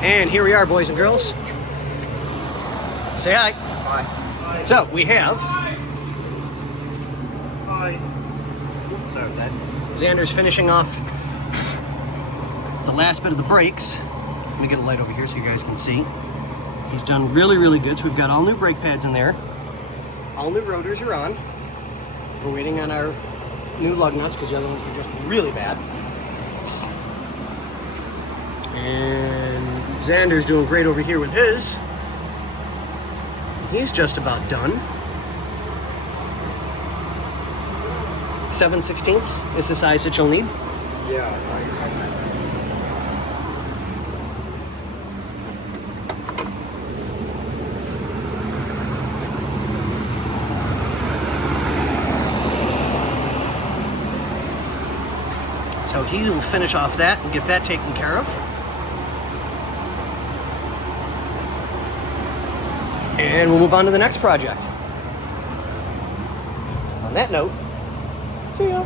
And here we are, boys and girls. Say hi. Hi. So we have Hi. Sorry, Dad. Xander's finishing off the last bit of the brakes. Let me get a light over here so you guys can see. He's done really, really good. So we've got all new brake pads in there. All new rotors are on. We're waiting on our new lug nuts because the other ones were just really bad. And Xander's doing great over here with his. He's just about done. 7/16 is the size that you'll need. Yeah. So he will finish off that and get that taken care of. And we'll move on to the next project. On that note, see ya.